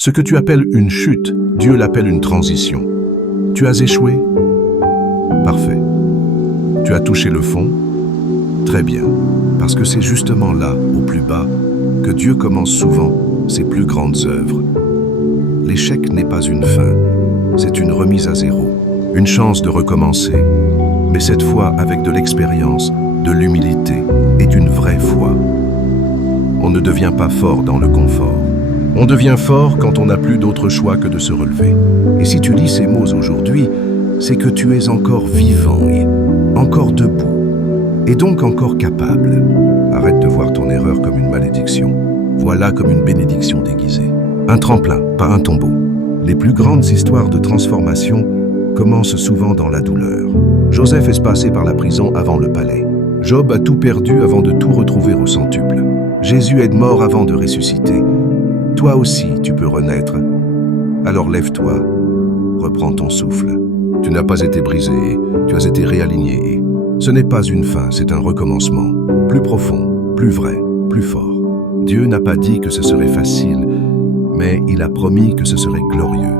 Ce que tu appelles une chute, Dieu l'appelle une transition. Tu as échoué? Parfait. Tu as touché le fond? Très bien, parce que c'est justement là, au plus bas, que Dieu commence souvent ses plus grandes œuvres. L'échec n'est pas une fin, c'est une remise à zéro, une chance de recommencer, mais cette fois avec de l'expérience, de l'humilité et d'une vraie foi. On ne devient pas fort dans le confort. On devient fort quand on n'a plus d'autre choix que de se relever. Et si tu lis ces mots aujourd'hui, c'est que tu es encore vivant et encore debout, et donc encore capable. Arrête de voir ton erreur comme une malédiction. Vois-la comme une bénédiction déguisée. Un tremplin, pas un tombeau. Les plus grandes histoires de transformation commencent souvent dans la douleur. Joseph est passé par la prison avant le palais. Job a tout perdu avant de tout retrouver au centuple. Jésus est mort avant de ressusciter. Toi aussi, tu peux renaître. Alors lève-toi, reprends ton souffle. Tu n'as pas été brisé, tu as été réaligné. Ce n'est pas une fin, c'est un recommencement. Plus profond, plus vrai, plus fort. Dieu n'a pas dit que ce serait facile, mais il a promis que ce serait glorieux.